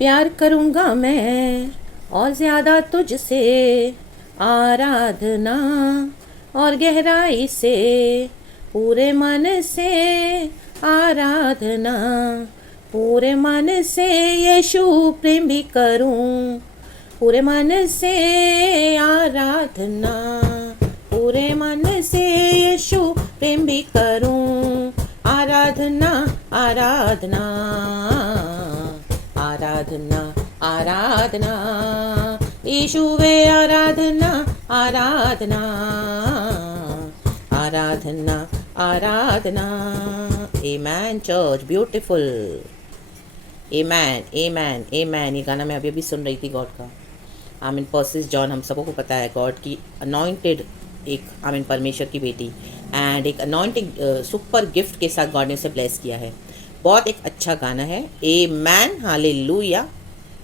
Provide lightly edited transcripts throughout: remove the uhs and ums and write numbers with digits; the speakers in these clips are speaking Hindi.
प्यार करूँगा मैं और ज़्यादा तुझसे, आराधना और गहराई से, पूरे मन से आराधना, पूरे मन से यीशु प्रेम भी करूं, पूरे मन से आराधना, पूरे मन से यीशु प्रेम भी करूं, आराधना आराधना आराधना आराधना, यीशुवे आराधना आराधना आराधना आराधना। Amen church, beautiful. Amen, amen, amen। ये गाना मैं अभी अभी सुन रही थी गॉड का। आमीन। पर्सिस जॉन, हम सबको पता है गॉड की अनॉइंटेड एक आमीन परमेश्वर की बेटी, एंड एक अनॉइंटिंग सुपर गिफ्ट के साथ गॉड ने उसे ब्लेस किया है। बहुत एक अच्छा गाना है। आमेन, हालेलुया,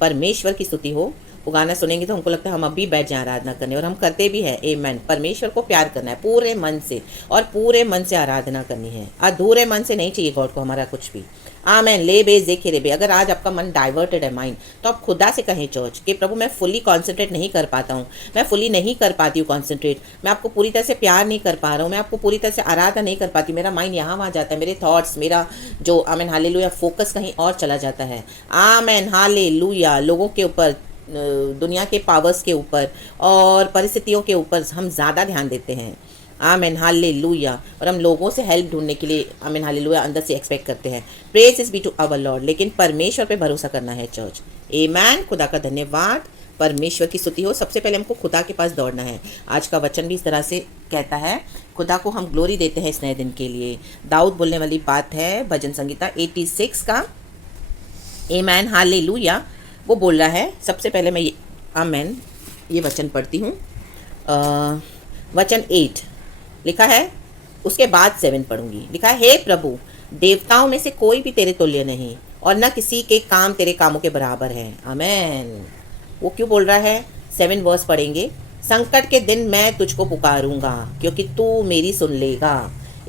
परमेश्वर की स्तुति हो। वो गाना सुनेंगे तो हमको लगता है हम अभी बैठ जाएं आराधना करने, और हम करते भी हैं। आमेन। परमेश्वर को प्यार करना है पूरे मन से, और पूरे मन से आराधना करनी है। अधूरे मन से नहीं चाहिए गॉड को हमारा कुछ भी। आमेन। ले बे जेखे रे बे। अगर आज आपका मन डाइवर्टेड है माइंड, तो आप खुदा से कहें चर्च कि प्रभु मैं फुली कॉन्सेंट्रेट नहीं कर पाता हूँ, मैं फुली नहीं कर पाती हूँ कॉन्सेंट्रेट, मैं आपको पूरी तरह से प्यार नहीं कर पा रहा हूँ, मैं आपको पूरी तरह से आराधना नहीं कर पाती, मेरा माइंड यहाँ वहाँ जाता है, मेरे थॉट्स, मेरा जो आमेन हालेलुया फोकस कहीं और चला जाता है। Amen hallelujah. लोगों के ऊपर, दुनिया के पावर्स के ऊपर और परिस्थितियों के ऊपर हम ज़्यादा ध्यान देते हैं। Amen hallelujah. और हम लोगों से हेल्प ढूंढने के लिए आमेन हालेलुया अंदर से एक्सपेक्ट करते हैं। Praise is be to our Lord. लेकिन परमेश्वर पे भरोसा करना है चर्च। आमेन। खुदा का धन्यवाद, परमेश्वर की स्तुति हो। सबसे पहले हमको खुदा के पास दौड़ना है। आज का वचन भी इस तरह से कहता है, खुदा को हम ग्लोरी देते हैं इस नए दिन के लिए। दाऊद बोलने वाली बात है भजन संगीता 86 का। Amen hallelujah. वो बोल रहा है, सबसे पहले मैं आमेन ये वचन पढ़ती हूँ। वचन 8 लिखा है, उसके बाद 7 पढ़ूंगी। लिखा है, हे प्रभु, देवताओं में से कोई भी तेरे तुल्य नहीं, और न किसी के काम तेरे कामों के बराबर है। आमेन। वो क्यों बोल रहा है? 7 वर्स पढ़ेंगे। संकट के दिन मैं तुझको पुकारूंगा, क्योंकि तू मेरी सुन लेगा।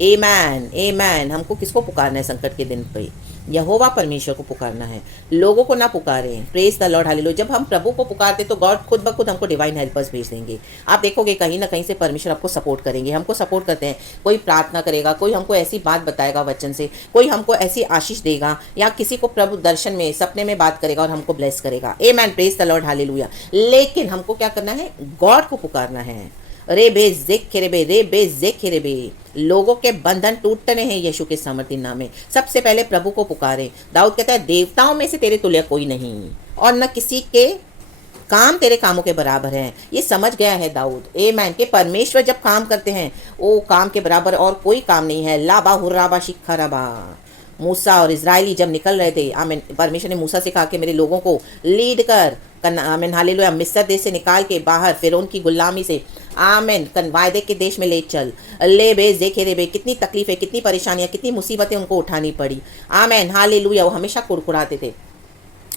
आमेन, आमेन। हमको किसको पुकारना है संकट के दिन पे? यहोवा परमेश्वर को पुकारना है, लोगों को ना पुकारें। Praise the Lord, hallelujah. जब हम प्रभु को पुकारते तो गॉड खुद ब खुद हमको डिवाइन हेल्पर्स भेज देंगे। आप देखोगे कहीं ना कहीं से परमेश्वर आपको सपोर्ट करेंगे, हमको सपोर्ट करते हैं। कोई प्रार्थना करेगा, कोई हमको ऐसी बात बताएगा वचन से, कोई हमको ऐसी आशीष देगा, या किसी को प्रभु दर्शन में सपने में बात करेगा और हमको ब्लेस करेगा। आमेन, प्रेज द लॉर्ड, हालेलुया। लेकिन हमको क्या करना है? गॉड को पुकारना है। रे बे जेखे रे बे। लोगों के बंधन टूटने हैं यीशु के सामर्थ्य नाम में। सबसे पहले प्रभु को पुकारे। दाऊद कहता है, देवताओं में से तेरे तुल्य कोई नहीं, और न किसी के काम तेरे कामों के बराबर हैं। ये समझ गया है दाऊद। आमेन। कि परमेश्वर जब काम करते हैं, वो काम के बराबर और कोई काम नहीं है। लाबा हुर्राबा शिखराबा। मूसा और इजरायली जब निकल रहे थे, आमीन, परमेश्वर ने मूसा से कहा कि मेरे लोगों को लीड कर, आमीन हालेलुया, मिस्र देश से निकाल के बाहर फिरौन की गुलामी से आमीन वायदे के देश में ले चल। ले बे देखे रे बे। कितनी तकलीफें, कितनी परेशानियां, कितनी मुसीबतें उनको उठानी पड़ी। आमीन हालेलुया। वो हमेशा कुड़कुड़ाते थे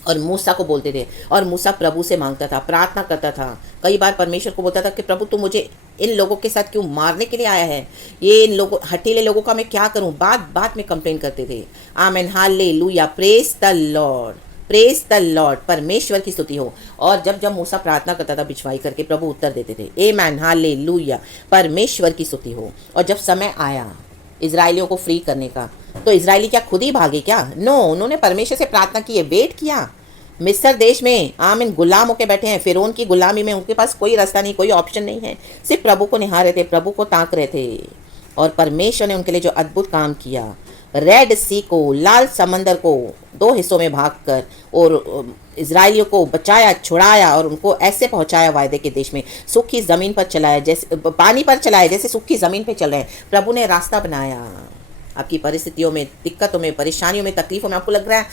और मूसा को बोलते थे, और मूसा प्रभु से मांगता था, प्रार्थना करता था। कई बार परमेश्वर को बोलता था कि प्रभु तू मुझे इन लोगों के साथ क्यों मारने के लिए आया है? ये इन लोगों, हठीले लोगों का मैं क्या करूं? बात बात में कंप्लेन करते थे। आमीन hallelujah. Praise the Lord, praise the Lord. परमेश्वर की स्तुति हो। और जब जब मूसा प्रार्थना करता था बिछवाई करके, प्रभु उत्तर देते थे। आमीन हालेलुया। परमेश्वर की स्तुति हो। और जब समय आया इजरायलियों को फ्री करने का, तो इजरायली क्या खुद ही भागे क्या? नो, उन्होंने परमेश्वर से प्रार्थना की है, वेट किया। मिस्र देश में आमीन गुलाम होके बैठे हैं, फिरौन की गुलामी में, उनके पास कोई रास्ता नहीं, कोई ऑप्शन नहीं है, सिर्फ प्रभु को निहार रहे थे, प्रभु को ताक रहे थे। और परमेश्वर ने उनके लिए जो अद्भुत काम किया, रेड सी को, लाल समंदर को 2 हिस्सों में भागकर, और इजरायलियों को बचाया, छुड़ाया, और उनको ऐसे पहुंचाया वायदे के देश में, सूखी ज़मीन पर चलाया, जैसे पानी पर चलाया, जैसे सूखी ज़मीन पे चल रहे हैं। प्रभु ने रास्ता बनाया। आपकी परिस्थितियों में, दिक्कतों में, परेशानियों में, तकलीफों में आपको लग रहा है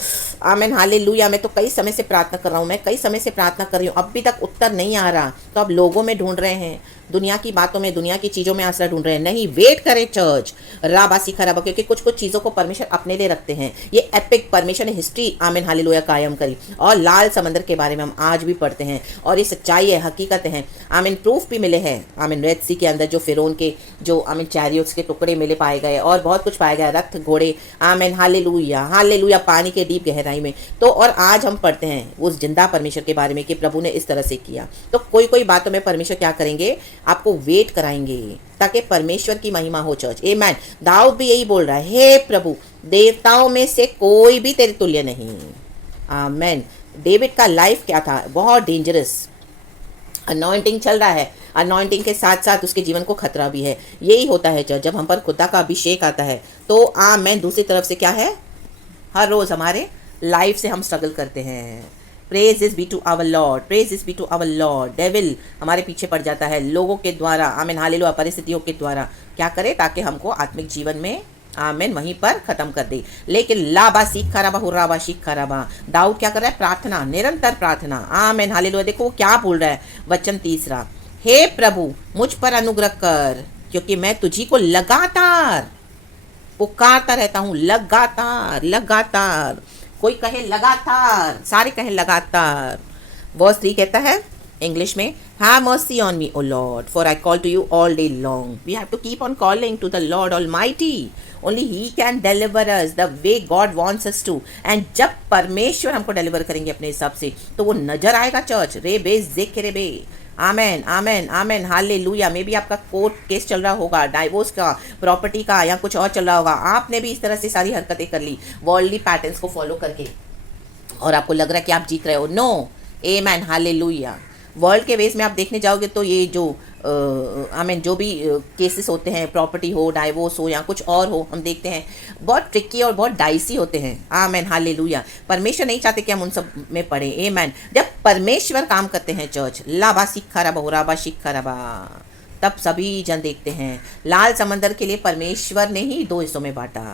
आमीन हालेलुया, मैं तो कई समय से प्रार्थना कर रहा हूँ, मैं कई समय से प्रार्थना कर रही हूँ, अभी तक उत्तर नहीं आ रहा, तो आप लोगों में ढूंढ रहे हैं, दुनिया की बातों में, दुनिया की चीज़ों में आसरा ढूंढ रहे हैं। नहीं, वेट करें चर्च, राबासी खराबा, क्योंकि कुछ कुछ चीज़ों को परमेश्वर अपने लिए रखते हैं। ये एपिक परमेश्वर ने हिस्ट्री आमीन हालेलुया कायम करी, और लाल समंदर के बारे में हम आज भी पढ़ते हैं, और ये सच्चाई है, हकीकत है। आमीन प्रूफ भी मिले हैं। आमीन रेड सी के अंदर जो फिरौन के जो आमीन चैरियट्स के टुकड़े मिले पाए गए, और बहुत कुछ पाया गया, रक्त घोड़े, आमेन, हालेलुया, हालेलुया, पानी के डीप गहराई में। तो और आज हम पढ़ते हैं उस जिंदा परमेश्वर के बारे में कि प्रभु ने इस तरह से किया। तो कोई कोई बातों में परमेश्वर क्या करेंगे, आपको वेट कराएंगे ताकि परमेश्वर की महिमा हो चर्च। आमेन। दाऊद भी यही बोल रहा है, हे प्रभु, देवताओं में से कोई भी तेरे तुल्य नहीं। आमेन। डेविड का लाइफ क्या था, बहुत डेंजरस। अनॉइंटिंग चल रहा है, अनॉइंटिंग के साथ साथ उसके जीवन को खतरा भी है। यही होता है जब हम पर खुदा का अभिषेक आता है तो आमेन। दूसरी तरफ से क्या है, हर रोज़ हमारे लाइफ से हम स्ट्रगल करते हैं। Praise is be to our Lord, praise is be to our Lord. Devil हमारे पीछे पड़ जाता है लोगों के द्वारा, आमेन, हालेलुया, परिस्थितियों के द्वारा। क्या करे, ताकि हमको आत्मिक जीवन में आमेन वहीं पर खत्म कर दे। लेकिन लाबा सीख खराबा हुर्राबा सीख खराबा, दाऊद क्या कर रहा है, प्रार्थना, निरंतर प्रार्थना। आमेन, हालेलुया। देखो वो क्या बोल रहा है, वचन 3, हे प्रभु मुझ पर अनुग्रह कर, क्योंकि मैं तुझी को लगातार पुकारता रहता हूँ। लगातार, लगातार, कोई कहे लगातार, सारे कहे लगातार। वर्स 3 कहता है इंग्लिश में, have mercy on me, O Lord, for I call to you all day long. We have to keep on calling to the Lord Almighty. Only He can deliver us the way God wants us to. And जब परमेश्वर हमको डिलीवर करेंगे अपने हिसाब से, तो वो नजर आएगा चर्च। रे बे जेक रे बे, आमेन, आमेन, आमेन, हालेलुया। मे भी आपका कोर्ट केस चल रहा होगा, डाइवोर्स का, प्रॉपर्टी का, या कुछ और चल रहा होगा। आपने भी इस तरह से सारी हरकतें कर ली वर्ल्डली पैटर्न्स को फॉलो करके, और आपको लग रहा है कि आप जीत रहे हो। नो, आमेन, हालेलुया। वर्ल्ड के वेज में आप देखने जाओगे तो ये जो आमेन जो भी केसेस होते हैं, प्रॉपर्टी हो, डाइवोर्स हो, या कुछ और हो, हम देखते हैं बहुत ट्रिकी और बहुत डाइसी होते हैं। आमेन, हालेलुया। परमेश्वर नहीं चाहते कि हम उन सब में पड़े। आमेन। जब परमेश्वर काम करते हैं चर्च, लाबा सिक्खा रबा हो राबा सिक्खा रबा, तब सभी जन देखते हैं। लाल समंदर के लिए परमेश्वर ने ही 2 हिस्सों में बांटा।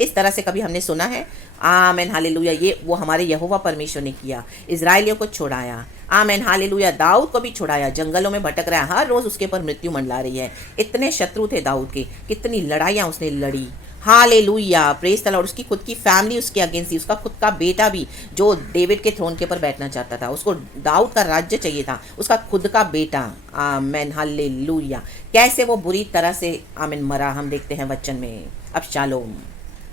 इस तरह से कभी हमने सुना है? आमेन, हालेलुया। ये वो हमारे यहोवा परमेश्वर ने किया, इजराइलियों को छुड़ाया। आमेन, हालेलुया। दाऊद को भी छुड़ाया, जंगलों में भटक रहा है, हर रोज उसके ऊपर मृत्यु मंडला रही है। इतने शत्रु थे दाऊद के, कितनी लड़ाइयाँ उसने लड़ी। Hallelujah, praise the Lord. उसकी खुद की फैमिली उसके अगेंस्ट थी, उसका खुद का बेटा भी जो डेविड के थ्रोन के ऊपर बैठना चाहता था, उसको दाऊद का राज्य चाहिए था, उसका खुद का बेटा। आमेन, हालेलुया। कैसे वो बुरी तरह से आमेन मरा, हम देखते हैं वचन में। अब shalom,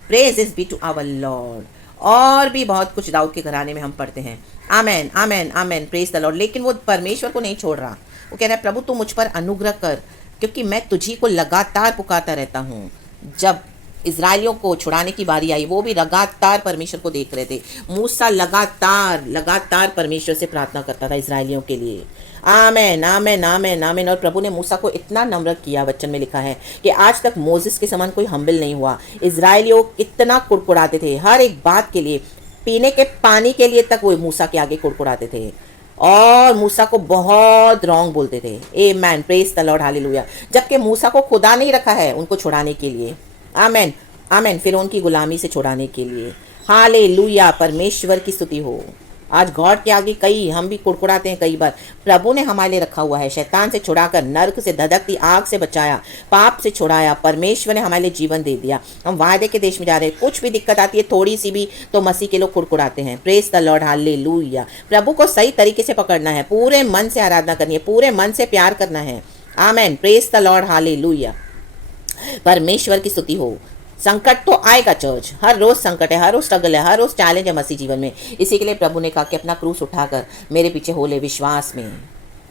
praise is be to our Lord. और भी बहुत कुछ दाऊद के घराने में हम पढ़ते हैं। आमेन, amen, amen, praise the Lord. लेकिन वो परमेश्वर को नहीं छोड़ रहा। वो कह रहा है, प्रभु तू मुझ पर अनुग्रह कर, क्योंकि मैं तुझी को लगातार पुकारता रहता हूँ। जब इजराइलियों को छुड़ाने की बारी आई, वो भी लगातार परमेश्वर को देख रहे थे। मूसा लगातार लगातार परमेश्वर से प्रार्थना करता था इजराइलियों के लिए। आमेन, आमेन, आमेन, आमेन। और प्रभु ने मूसा को इतना नम्र किया, वचन में लिखा है कि आज तक मोसेस के समान कोई हम्बल नहीं हुआ। इजराइलियों इतना कुड़कुड़ाते थे हर एक बात के लिए, पीने के पानी के लिए तक वो मूसा के आगे कुड़कुड़ाते थे और मूसा को बहुत रॉन्ग बोलते थे। आमेन, प्रेज द लॉर्ड, हालेलुया। जबकि मूसा को खुदा नहीं रखा है उनको छुड़ाने के लिए। आमेन, आमेन, फिरौन की गुलामी से छुड़ाने के लिए। हालेलुया, परमेश्वर की स्तुति हो। आज गॉड के आगे कई हम भी कुड़कुड़ाते हैं कई बार। प्रभु ने हमारे लिए रखा हुआ है, शैतान से छुड़ाकर, नर्क से, धधकती आग से बचाया, पाप से छुड़ाया। परमेश्वर ने हमारे लिए जीवन दे दिया। हम वायदे के देश में जा रहे हैं। कुछ भी दिक्कत आती है थोड़ी सी भी, तो मसीह के लोग कुड़कुड़ाते हैं। Praise the Lord, hallelujah. प्रभु को सही तरीके से पकड़ना है, पूरे मन से आराधना करनी है, पूरे मन से प्यार करना है। आमेन, प्रेज द लॉर्ड, हालेलुया। परमेश्वर की स्तुति हो। संकट तो आएगा चर्च, हर रोज संकट है, हर रोज स्ट्रगल है, हर रोज चैलेंज है मसीह जीवन में। इसी के लिए प्रभु ने कहा कि अपना क्रूस उठाकर मेरे पीछे हो ले विश्वास में।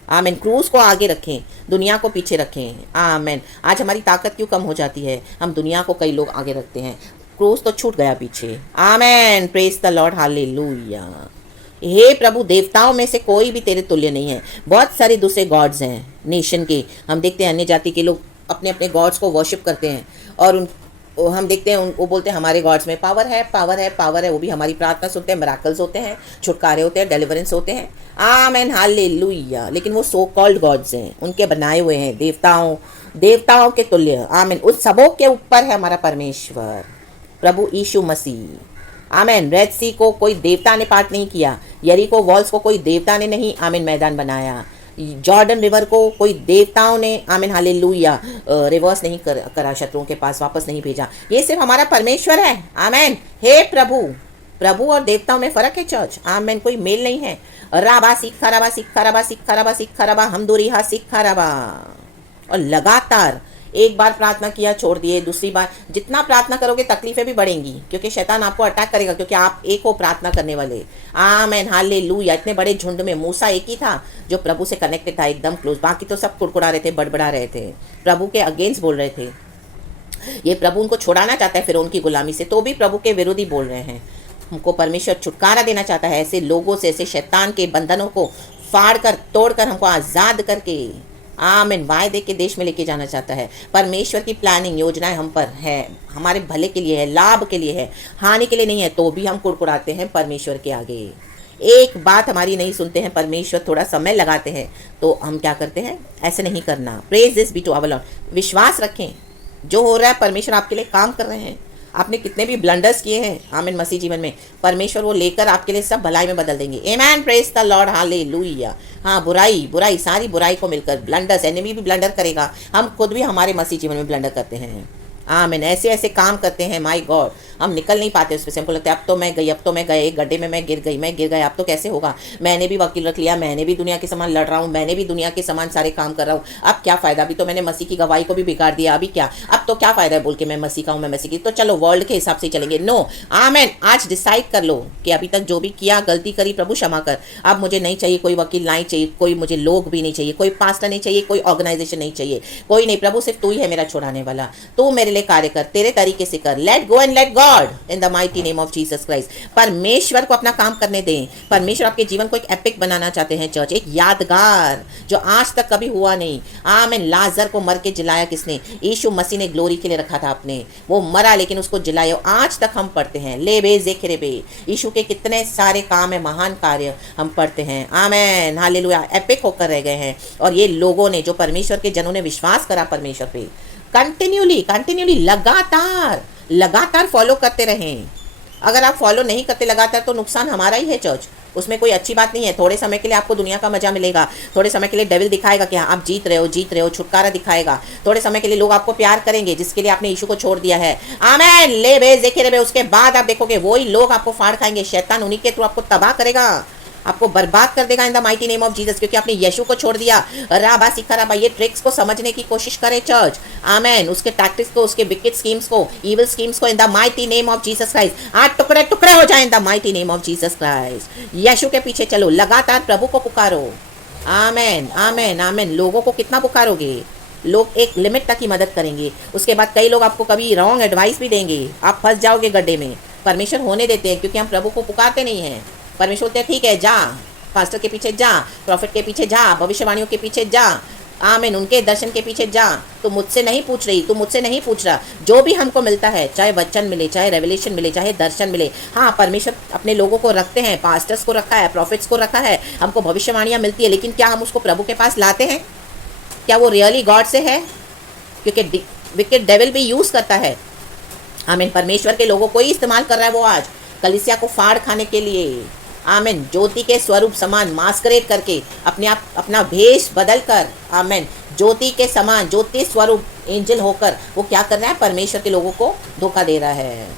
आमेन। क्रूस को आगे रखें, दुनिया को पीछे रखें। आमेन। आज हमारी ताकत क्यों कम हो जाती है? हम दुनिया को कई लोग आगे रखते हैं, क्रूस तो छूट गया पीछे। आमेन, प्रेज द लॉर्ड, हालेलुया। हे प्रभु, देवताओं में से कोई भी तेरे तुल्य नहीं है। बहुत सारे दूसरे गॉड्स हैं नेशन के, हम देखते हैं अन्य जाति के लोग अपने अपने गॉड्स को वर्शिप करते हैं, और हम देखते हैं वो बोलते हैं हमारे गॉड्स में पावर है, पावर है, पावर है। वो भी हमारी प्रार्थना सुनते हैं, मिरेकल्स होते हैं, छुटकारे होते हैं, डिलीवरेंस होते हैं। आमेन, हालेलुया। लेकिन वो सो कॉल्ड गॉड्स हैं, उनके बनाए हुए हैं, देवताओं के तुल्य। आमेन। उस सबों के ऊपर है हमारा परमेश्वर, प्रभु यीशु मसीह। आमेन। रेड सी को कोई देवता ने पार्ट नहीं किया, यरीको वॉल्स को कोई देवता ने नहीं आमेन मैदान बनाया, जॉर्डन रिवर को कोई देवताओं ने आमीन हालेलुया रिवर्स नहीं करा, शत्रुओं के पास वापस नहीं भेजा। ये सिर्फ हमारा परमेश्वर है। आमीन। हे प्रभु और देवताओं में फर्क है चर्च। आमीन। कोई मेल नहीं है। राबा सिक्खा रबा सिक्खा रबा सिक्खा रबा सिक्खा रबा हमदुरिहा सिक्खा रबा। और लगातार एक बार प्रार्थना किया छोड़ दिए, दूसरी बार जितना प्रार्थना करोगे तकलीफें भी बढ़ेंगी, क्योंकि शैतान आपको अटैक करेगा, क्योंकि आप एक हो प्रार्थना करने वाले। आमेन, हालेलुया। इतने बड़े झुंड में मूसा एक ही था जो प्रभु से कनेक्टेड था, एकदम क्लोज। बाकी तो सब कुड़कुड़ा रहे थे, बड़बड़ा रहे थे, प्रभु के अगेंस्ट बोल रहे थे। ये प्रभु उनको छुड़ाना चाहता है फिर उनकी गुलामी से, तो भी प्रभु के विरोधी बोल रहे हैं। हमको परमेश्वर छुटकारा देना चाहता है ऐसे लोगों से, ऐसे शैतान के बंधनों को फाड़ कर तोड़ कर हमको आज़ाद करके आमीन वायदे के देश में लेके जाना चाहता है। परमेश्वर की प्लानिंग योजनाएं हम पर है, हमारे भले के लिए है, लाभ के लिए है, हानि के लिए नहीं है। तो भी हम कुड़कुड़ाते हैं परमेश्वर के आगे, एक बात हमारी नहीं सुनते हैं। परमेश्वर थोड़ा समय लगाते हैं तो हम क्या करते हैं, ऐसे नहीं करना। Praise this be to our Lord. विश्वास रखें, जो हो रहा है परमेश्वर आपके लिए काम कर रहे हैं। आपने कितने भी ब्लंडर्स किए हैं आमीन मसीह जीवन में, परमेश्वर वो लेकर आपके लिए सब भलाई में बदल देंगे। आमेन, प्रेज द लॉर्ड, हालेलुया। हाँ, बुराई सारी बुराई को मिलकर ब्लंडर्स, एनिमी भी ब्लंडर करेगा, हम खुद भी हमारे मसीह जीवन में ब्लंडर करते हैं। आमीन, ऐसे ऐसे काम करते हैं, माय गॉड, हम निकल नहीं पाते उसमें से। हमको लगता है अब तो मैं गई, एक गड्ढे में मैं गिर गई, अब तो कैसे होगा। मैंने भी वकील रख लिया, मैंने भी दुनिया के समान लड़ रहा हूँ, मैंने भी दुनिया के समान सारे काम कर रहा हूँ, अब क्या फ़ायदा। अभी तो मैंने मसीह की गवाही को भी बिगाड़ दिया, अभी क्या, अब तो क्या फ़ायदा है बोल के मैं मसीह का हूँ, मैं मसीह की। तो चलो वर्ल्ड के हिसाब से चलेंगे। नो, आमीन, आज डिसाइड कर लो कि अभी तक जो भी किया, गलती करी, प्रभु क्षमा कर। अब मुझे नहीं चाहिए कोई वकील, नहीं चाहिए कोई, मुझे लोग भी नहीं चाहिए, कोई पास्टर नहीं चाहिए, कोई ऑर्गेनाइजेशन नहीं चाहिए, कोई नहीं। प्रभु सिर्फ तू ही है मेरा छुड़ाने वाला, तू मेरे लिए कार्य कर, तेरे तरीके से कर। Let go and let God in the mighty name of Jesus Christ. परमेश्वर को अपना काम करने दें। परमेश्वर आपके जीवन को एक एपिक बनाना चाहते हैं चर्च, एक यादगार जो आज तक कभी हुआ नहीं। आमीन। लाजर को मर के जिलाया किसने? यीशु मसीह ने ग्लोरी के लिए रखा था आपने, वो मरा लेकिन उसको जिलाया। आज तक हम पढ़ते हैं ले बे जेखरे बे, यीशु के कितने सारे काम है, महान कार्य हम पढ़ते हैं। आमीन, हालेलुया, एपिक होकर रह गए हैं। और ये लोगों ने, जो परमेश्वर के जनों ने विश्वास करा परमेश्वर पे, कंटिन्यूली लगातार फॉलो करते रहें। अगर आप फॉलो नहीं करते लगातार तो नुकसान हमारा ही है चर्च, उसमें कोई अच्छी बात नहीं है। थोड़े समय के लिए आपको दुनिया का मजा मिलेगा, थोड़े समय के लिए डेविल दिखाएगा कि हाँ आप जीत रहे हो, छुटकारा दिखाएगा। थोड़े समय के लिए लोग आपको प्यार करेंगे जिसके लिए आपने यीशु को छोड़ दिया है। आमीन, ले बे जेखे बे। उसके बाद आप देखोगे वही लोग आपको फाड़ खाएंगे, शैतान उन्हीं के थ्रू आपको तबाह करेगा, आपको बर्बाद कर देगा इन the mighty name of Jesus, क्योंकि आपने यीशु को छोड़ दिया। राबा सिखा राबा, ये ट्रिक्स को समझने की कोशिश करें चर्च। आमेन, उसके टैक्टिक्स को, उसके विकेट स्कीम्स को, इविल स्कीम्स को in the mighty name of Jesus Christ आज टुकड़े टुकड़े हो जाए in the mighty name of Jesus Christ. यीशु के पीछे चलो, लगातार प्रभु को पुकारो। आमेन, आमेन, आमेन। लोगों को कितना पुकारोगे? लोग एक लिमिट तक ही मदद करेंगे, उसके बाद कई लोग आपको कभी रॉन्ग एडवाइस भी देंगे, आप फंस जाओगे गड्ढे में। परमेश्वर होने देते हैं क्योंकि हम प्रभु को पुकारते नहीं हैं। परमेश्वर बोलते हैं ठीक है, जा पास्टर के पीछे जा, प्रॉफिट के पीछे जा, भविष्यवाणियों के पीछे जा, आमीन, उनके दर्शन के पीछे जा। तो मुझसे नहीं पूछ रही, तू मुझसे नहीं पूछ रहा। जो भी हमको मिलता है, चाहे वचन मिले, चाहे रेवलेशन मिले, चाहे दर्शन मिले, हाँ परमेश्वर अपने लोगों को रखते हैं, पास्टर्स को रखा है, प्रॉफिट्स को रखा है, हमको भविष्यवाणियाँ मिलती है, लेकिन क्या हम उसको प्रभु के पास लाते हैं? क्या वो रियली गॉड से है? क्योंकि विकेट डेविल भी यूज़ करता है। आमीन, परमेश्वर के लोगों को ही इस्तेमाल कर रहा है वो आज कलीसिया को फाड़ खाने के लिए। आमीन, ज्योति के स्वरूप समान मास्करेड करके अपने आप अपना भेष बदल कर, आमीन, ज्योति के समान, ज्योति स्वरूप एंजल होकर वो क्या कर रहा है? परमेश्वर के लोगों को धोखा दे रहा है।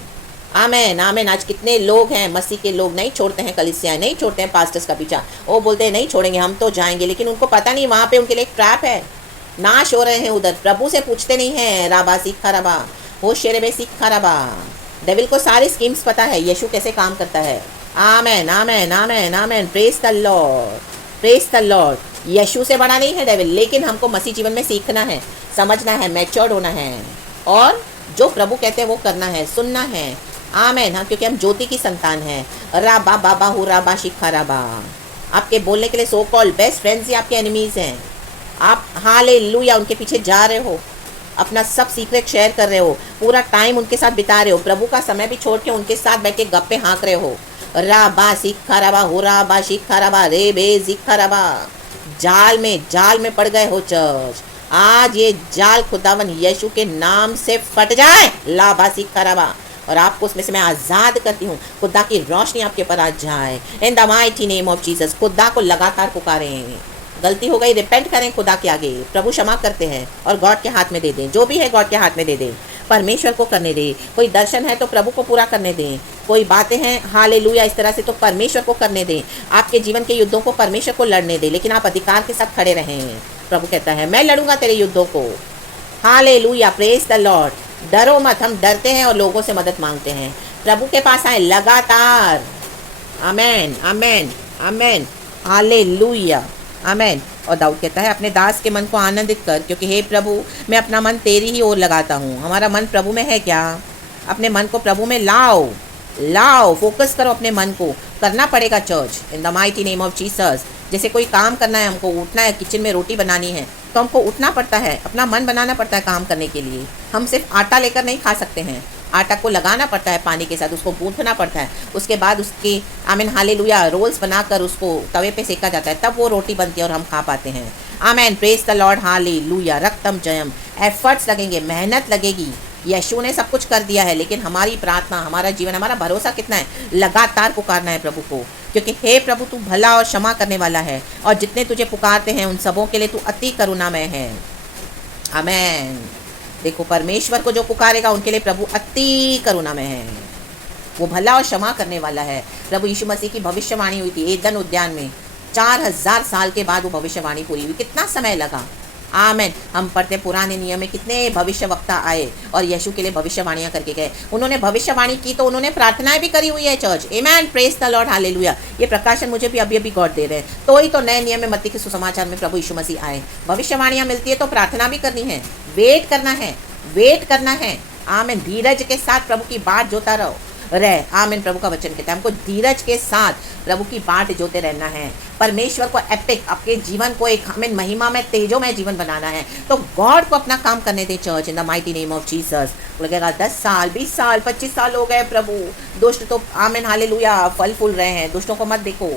आमीन, आमीन। आज कितने लोग हैं मसीह के लोग नहीं छोड़ते हैं कलीसियाएं, नहीं छोड़ते हैं पास्टर्स का पीछा। वो बोलते हैं नहीं छोड़ेंगे, हम तो जाएंगे, लेकिन उनको पता नहीं वहाँ पे उनके लिए एक ट्रैप है, नाश हो रहे हैं उधर। प्रभु से पूछते नहीं हैं। राबा सीखा रबा, हो शेरे में सीखा रबा। डेविल को सारी स्कीम्स पता है, यीशु कैसे काम करता है। Amen, amen, amen, amen. Praise the Lord, praise the Lord. यीशु से बड़ा नहीं है डेविल, लेकिन हमको मसीह जीवन में सीखना है, समझना है, मैच्योर्ड होना है, और जो प्रभु कहते हैं वो करना है, सुनना है। आमेन, हाँ, क्योंकि हम ज्योति की संतान हैं। राबा बाबा हु राबा शिखा राबा। आपके बोलने के लिए सो कॉल्ड बेस्ट फ्रेंड्स ही आपके एनिमीज़ हैं। आप हालेलुया उनके पीछे जा रहे हो, अपना सब सीक्रेट शेयर कर रहे हो, पूरा टाइम उनके साथ बिता रहे हो, प्रभु का समय भी छोड़ के उनके साथ बैठ के गप्पे हाँक रहे हो। राबा सीखा रबा हो राबा शिखा रबा रे बे सीखा रबा। जाल में पड़ गए हो चर्च। आज ये जाल खुदावन यीशु के नाम से फट जाए। लाबा सीखा रबा, और आपको उसमें से मैं आज़ाद करती हूँ। खुदा की रोशनी आपके ऊपर आ जाए in the mighty name of Jesus. खुदा को लगातार पुकारें। गलती हो गई, रिपेंट करें खुदा के आगे, प्रभु क्षमा करते हैं और गॉड के हाथ में दे दें। जो भी है गॉड के हाथ में दे दें, परमेश्वर को करने दें। कोई दर्शन है तो प्रभु को पूरा करने दें, कोई बातें हैं हालेलुया इस तरह से तो परमेश्वर को करने दें। आपके जीवन के युद्धों को परमेश्वर को लड़ने दें, लेकिन आप अधिकार के साथ खड़े रहें। प्रभु कहता है मैं लड़ूंगा तेरे युद्धों को, हालेलुया, प्रेज द लॉर्ड। डरो मत, हम डरते हैं और लोगों से मदद मांगते हैं। प्रभु के पास आए लगातार। आमेन, आमेन, आमेन, हालेलुया, आमेन। और दाऊद कहता है अपने दास के मन को आनंदित कर, क्योंकि हे प्रभु मैं अपना मन तेरी ही ओर लगाता हूँ। हमारा मन प्रभु में है क्या? अपने मन को प्रभु में लाओ, लाओ, फोकस करो अपने मन को। करना पड़ेगा church, in the mighty name of Jesus. जैसे कोई काम करना है, हमको उठना है, किचन में रोटी बनानी है, तो हमको उठना पड़ता है, अपना मन बनाना पड़ता है काम करने के लिए। हम सिर्फ आटा लेकर नहीं खा सकते हैं, आटा को लगाना पड़ता है पानी के साथ, उसको गूंथना पड़ता है, उसके बाद उसके आमीन हालेलुया रोल्स बनाकर उसको तवे पे सेका जाता है, तब वो रोटी बनती है और हम खा पाते हैं। Amen, praise the Lord, hallelujah. रक्तम जयम, एफर्ट्स लगेंगे, मेहनत लगेगी। यीशु ने सब कुछ कर दिया है, लेकिन हमारी प्रार्थना, हमारा जीवन, हमारा भरोसा कितना है? लगातार पुकारना है प्रभु को, क्योंकि हे प्रभु तू भला और क्षमा करने वाला है, और जितने तुझे पुकारते हैं उन सबों के लिए तू अति करुणामय है। आमेन। देखो, परमेश्वर को जो पुकारेगा उनके लिए प्रभु अति करुणामय है, वो भला और क्षमा करने वाला है। प्रभु यीशु मसीह की भविष्यवाणी हुई थी एदन उद्यान में, 4000 साल के बाद वो भविष्यवाणी पूरी हुई। कितना समय लगा? आमेन। हम पढ़ते पुराने नियम में कितने भविष्यवक्ता आए और यीशु के लिए भविष्यवाणियां करके गए। उन्होंने भविष्यवाणी की तो उन्होंने प्रार्थनाएं भी करी हुई है church. Amen, praise the Lord, hallelujah. ये प्रकाशन मुझे भी अभी गॉड दे रहे हैं। तो ही तो नए नियम में मत्ती के सुसमाचार में प्रभु यीशु मसीह आए। भविष्यवाणियां मिलती है तो प्रार्थना भी करनी है, वेट करना है, वेट करना है। आमेन, धीरज के साथ प्रभु की बाट जोता रहो रहे। आमीन। प्रभु का वचन कहता है हमको धीरज के साथ प्रभु की बाट जोते रहना है। परमेश्वर को एपिक, आपके जीवन को एक आमीन महिमा में, तेजो में जीवन बनाना है, तो गॉड को अपना काम करने दे church, in the mighty name of Jesus. लगेगा 10 साल, 20 साल, 25 साल हो गए प्रभु, दुष्ट तो आमीन हालेलुया फल फूल रहे हैं। दुष्टों को मत देखो,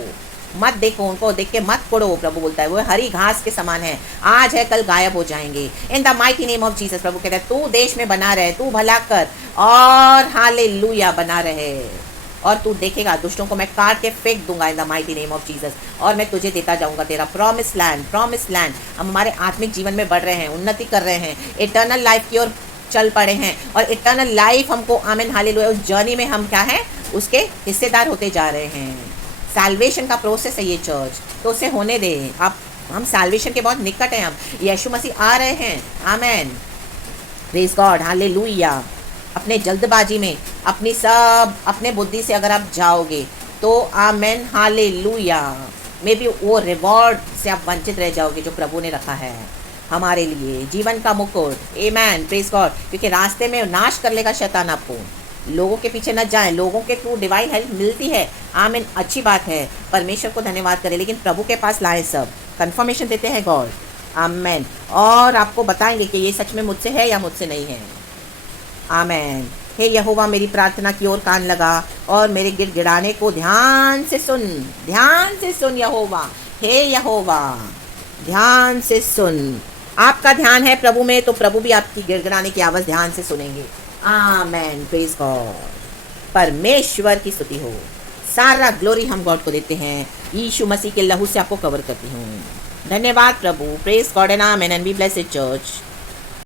मत देखो, उनको देख के मत पड़ो। प्रभु बोलता है वो हरी घास के समान है, आज है कल गायब हो जाएंगे। In the mighty name of Jesus प्रभु कहता है तू देश में बना रहे, तू भला कर और हालेलुया बना रहे, और तू देखेगा दुष्टों को मैं काट के फेंक दूंगा इन the mighty name of Jesus, और मैं तुझे देता जाऊंगा तेरा प्रॉमिस लैंड। Promise land. हम हमारे आत्मिक जीवन में बढ़ रहे हैं, उन्नति कर रहे हैं, इटर्नल लाइफ की ओर चल पड़े हैं, और इटर्नल लाइफ हमको आमीन हालेलुया उस जर्नी में हम क्या है, उसके हिस्सेदार होते जा रहे हैं। सैल्वेशन का प्रोसेस है ये चर्च, तो उसे होने दे। आप, हम सैल्वेशन के बहुत निकट हैं। अब यीशु मसीह आ रहे हैं। Amen, praise God, hallelujah. अपने जल्दबाजी में, अपनी सब अपने बुद्धि से अगर आप जाओगे तो आमेन हालेलुया मे बी वो रिवॉर्ड से आप वंचित रह जाओगे जो प्रभु ने रखा है हमारे लिए, जीवन का मुकुट। आमेन, प्रेज गॉड। क्योंकि रास्ते में नाश कर लेगा शैतान आपको। लोगों के पीछे न जाएं, लोगों के थ्रू डिवाइन हेल्प मिलती है। आमीन, अच्छी बात है, परमेश्वर को धन्यवाद करें, लेकिन प्रभु के पास लाएं, सब कंफर्मेशन देते हैं गॉड। आमेन। और आपको बताएंगे कि ये सच में मुझसे है या मुझसे नहीं है। आमेन। हे यहोवा मेरी प्रार्थना की ओर कान लगा और मेरे गिड़गिड़ाने को ध्यान से सुन, ध्यान से सुन यहोवा। हे यहोवा ध्यान से सुन। आपका ध्यान है प्रभु में, तो प्रभु भी आपकी गिड़गिड़ाने की आवाज़ ध्यान से सुनेंगे। आमेन, प्रेज गॉड। परमेश्वर की स्तुति हो। सारा ग्लोरी हम गॉड को देते हैं। यीशु मसीह के लहू से आपको कवर करती हूँ। धन्यवाद प्रभु। Praise God and amen and be blessed church.